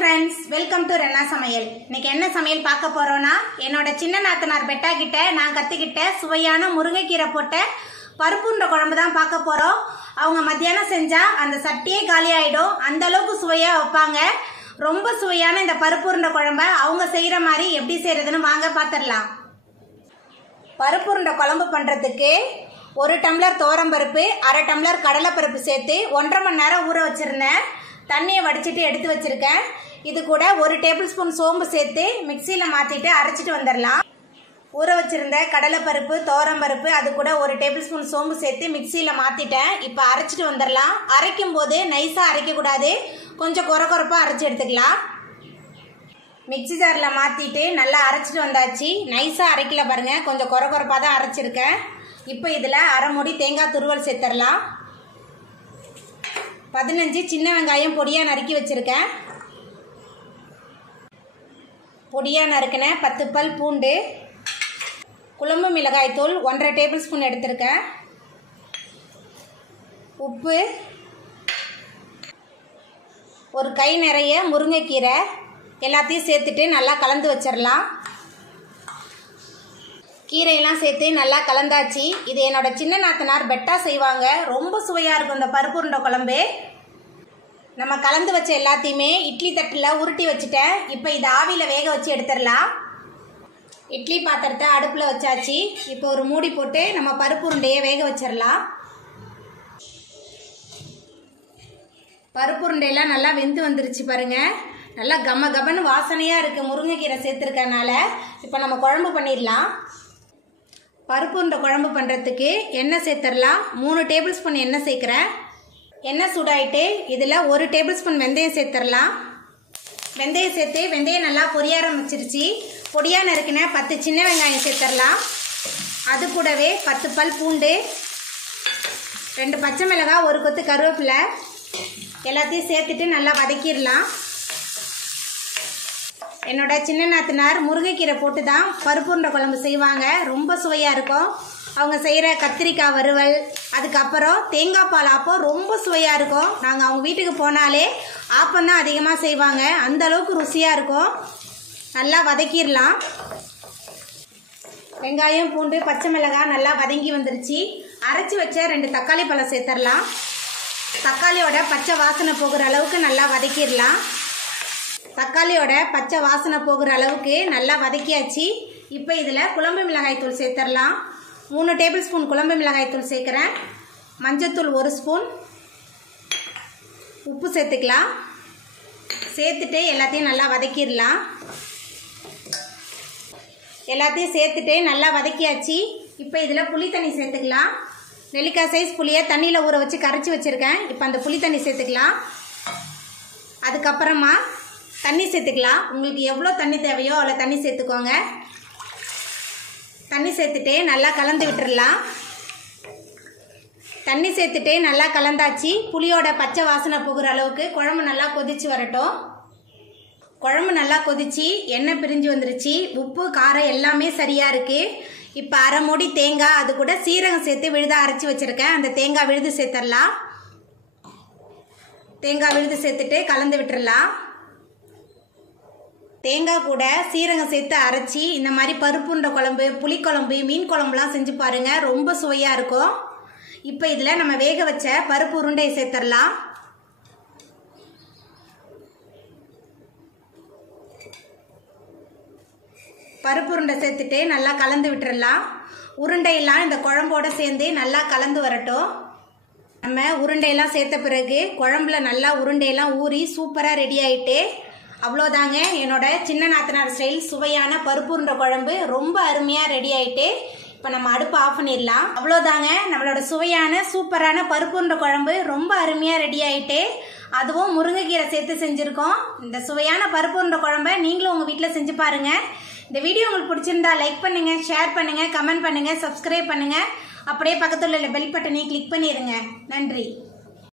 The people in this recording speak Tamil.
friends, welcome to Rana Samayal. இன்னைக்கு என்ன சமையல் பார்க்க போறோம்னா என்னோட சின்ன நாத்தனார் பெட்டா கிட்ட நான் கத்துக்கிட்ட சுவையான முருங்கைக்கீரை போட்ட பருப்புண்ட குழம்பு தான் பார்க்க போறோம். அவங்க மத்தியானம் செஞ்சா அந்த சட்டியே காலி ஆயிடும். அந்த அளவுக்கு சுவையா வைப்பாங்க. ரொம்ப சுவையான இந்த பருப்புண்ட குழம்ப அவங்க செய்யற மாதிரி எப்படி செய்யறதுன்னு வாங்க பாத்துடலாம். பருப்புண்ட குழம்பு பண்றதுக்கு 1 டம்ளர் தோரம்பருப்பு, 1/2 டம்ளர் கடலைப்பருப்பு சேர்த்து 1.5 மணி நேரம் ஊற வச்சிருந்தேன். தண்ணியை வடிச்சிட்டு எடுத்து வச்சிருக்கேன். இது கூட 1 டேபிள் ஸ்பூன் சோம்பு சேர்த்து மிக்சியில் மாற்றிட்டு அரைச்சிட்டு வந்துடலாம். ஊற வச்சிருந்த கடலைப்பருப்பு, தோரம்பருப்பு அது கூட 1 டேபிள் ஸ்பூன் சோம்பு சேர்த்து மிக்சியில் மாற்றிட்டேன். இப்போ அரைச்சிட்டு வந்துடலாம். அரைக்கும் போது நைஸாக அரைக்கக்கூடாது, கொஞ்சம் கொரப்பாக அரைச்சி எடுத்துக்கலாம். மிக்சி ஜாரில் மாற்றிட்டு நல்லா அரைச்சிட்டு வந்தாச்சு. நைஸாக அரைக்கல பாருங்கள், கொஞ்சம் கொரப்பாக தான் அரைச்சிருக்கேன். இப்போ இதில் 1/2 மூடி தேங்காய் துருவல் சேர்த்துடலாம். 15 சின்ன வெங்காயம் பொடியாக நறுக்கி வச்சுருக்கேன். பொடியாக நறுக்கின 10 பல் பூண்டு, குழம்பு மிளகாய் தூள் 1.5 டேபிள் ஸ்பூன் எடுத்திருக்கேன். உப்பு, ஒரு கை நிறைய முருங்கைக்கீரை எல்லாத்தையும் சேர்த்துட்டு நல்லா கலந்து வச்சிடலாம். கீரையெல்லாம் சேர்த்து நல்லா கலந்தாச்சு. இது என்னோட சின்ன நாத்தனார் பெட்டா செய்வாங்க. ரொம்ப சுவையாக இருக்கும் இந்த பருப்பு உருண்டை குழம்பு. நம்ம கலந்து வச்ச எல்லாத்தையுமே இட்லி தட்டில் உருட்டி வச்சுட்டேன். இப்போ இதை ஆவியில் வேக வச்சு எடுத்துடலாம். இட்லி பாத்திரத்தை அடுப்பில் வச்சாச்சு. இப்போ ஒரு மூடி போட்டு நம்ம பருப்பு உருண்டையை வேக வச்சிடலாம். பருப்பு உருண்டையெல்லாம் நல்லா வெந்து வந்துருச்சு பாருங்கள். நல்லா கம கமன்னு வாசனையாக இருக்குது முருங்கைக்கீரை சேர்த்துருக்கனால. இப்போ நம்ம குழம்பு பண்ணிடலாம். பருப்பு உருண்டை குழம்பு பண்ணுறதுக்கு எண்ணெய் சேர்த்துடலாம். 3 டேபிள் ஸ்பூன் எண்ணெய் சேர்க்குறேன். எண்ணெய் சூடாயிட்டு இதில் 1 டேபிள் ஸ்பூன் வெந்தயம் சேர்த்துடலாம். வெந்தயம் சேர்த்து வெந்தயம் நல்லா பொரிய ஆரம்பிச்சிருச்சு. பொடியாக நறுக்கின 10 சின்ன வெங்காயம் சேர்த்துடலாம். அது கூடவே 10 பல் பூண்டு, 2 பச்சை மிளகாய், 1 கொத்து கருவேப்பிலை எல்லாத்தையும் சேர்த்துட்டு நல்லா வதக்கிடலாம். என்னோட சின்ன நாத்தனார் முருங்கைக்கீரை போட்டு தான் பருப்பு உருண்டை குழம்பு செய்வாங்க. ரொம்ப சுவையாக இருக்கும். அவங்க செய்கிற கத்திரிக்காய் வறுவல், அதுக்கப்புறம் தேங்காய் பால் ஆப்பம் ரொம்ப சுவையாக இருக்கும். நாங்கள் அவங்க வீட்டுக்கு போனாலே ஆப்பம் தான் அதிகமாக செய்வாங்க. அந்த அளவுக்கு ருசியாக இருக்கும். நல்லா வதக்கிடலாம். வெங்காயம், பூண்டு, பச்சை மிளகாய் நல்லா வதங்கி வந்துருச்சு. அரைச்சி வச்ச 2 தக்காளி பழம் சேர்த்துடலாம். தக்காளியோட பச்சை வாசனை போகிற அளவுக்கு நல்லா வதக்கிடலாம். தக்காளியோட பச்சை வாசனை போகிற அளவுக்கு நல்லா வதக்கியாச்சு. இப்போ இதில் குழம்பு மிளகாய் தூள் சேர்த்துடலாம். 3 டேபிள் ஸ்பூன் குழம்பு மிளகாய் தூள் சேர்க்குறேன். மஞ்சத்தூள் 1 ஸ்பூன், உப்பு சேர்த்துக்கலாம். சேர்த்துட்டு எல்லாத்தையும் நல்லா வதக்கிடலாம். எல்லாத்தையும் சேர்த்துட்டு நல்லா வதக்கியாச்சு. இப்போ இதில் புளி தண்ணி சேர்த்துக்கலாம். நெல்லிக்காய் சைஸ் புளியை தண்ணியில் ஊற வச்சு கரைச்சி வச்சுருக்கேன். இப்போ அந்த புளி தண்ணி சேர்த்துக்கலாம். அதுக்கப்புறமா தண்ணி சேர்த்துக்கலாம். உங்களுக்கு எவ்வளோ தண்ணி தேவையோ அவ்வளோ தண்ணி சேர்த்துக்கோங்க. தண்ணி சேர்த்துட்டு நல்லா கலந்து விட்டுடலாம். தண்ணி சேர்த்துட்டு நல்லா கலந்தாச்சு. புளியோட பச்சை வாசனை போகிற அளவுக்கு குழம்பு நல்லா கொதிச்சு வரட்டும். குழம்பு நல்லா கொதிச்சு எண்ணெய் பிரிஞ்சு வந்துருச்சு. உப்பு காரம் எல்லாமே சரியாக இருக்குது. இப்போ 1/2 மூடி தேங்காய், அது கூட சீரகம் சேர்த்து விழுதாக அரைச்சி வச்சுருக்கேன். அந்த தேங்காய் விழுது சேர்த்துடலாம். தேங்காய் விழுது சேர்த்துட்டு கலந்து விட்டுடலாம். தேங்காய் கூட சீரகம் சேர்த்து அரைச்சி இந்த மாதிரி பருப்புண்ட குழம்பு, புளிக்குழம்பு, மீன் குழம்புலாம் செஞ்சு பாருங்கள். ரொம்ப சுவையாக இருக்கும். இப்போ இதில் நம்ம வேக வச்ச பருப்பு உருண்டையை சேர்த்துடலாம். பருப்பு உருண்டை சேர்த்துட்டு நல்லா கலந்து விட்டுடலாம். உருண்டையெல்லாம் இந்த குழம்போடு சேர்ந்து நல்லா கலந்து வரட்டும். நம்ம உருண்டையெல்லாம் சேர்த்த பிறகு குழம்புல நல்லா உருண்டையெல்லாம் ஊறி சூப்பராக ரெடி ஆகிட்டு அவ்வளோதாங்க. என்னோட சின்ன நாத்தனார் ஸ்டைல் சுவையான பருப்பு உருண்டை குழம்பு ரொம்ப அருமையாக ரெடி ஆகிட்டு இப்போ நம்ம அடுப்பு ஆஃப் பண்ணிடலாம். அவ்வளோதாங்க, நம்மளோட சுவையான சூப்பரான பருப்பு உருண்டை குழம்பு ரொம்ப அருமையாக ரெடி ஆகிட்டு, அதுவும் முருங்கைக்கீரை சேர்த்து செஞ்சுருக்கோம். இந்த சுவையான பருப்பு உருண்டை குழம்பை நீங்களும் உங்கள் வீட்டில் செஞ்சு பாருங்கள். இந்த வீடியோ உங்களுக்கு பிடிச்சிருந்தா லைக் பண்ணுங்கள், ஷேர் பண்ணுங்கள், கமெண்ட் பண்ணுங்கள், சப்ஸ்கிரைப் பண்ணுங்கள். அப்படியே பக்கத்தில் உள்ள பெல் பட்டனை கிளிக் பண்ணிடுங்க. நன்றி.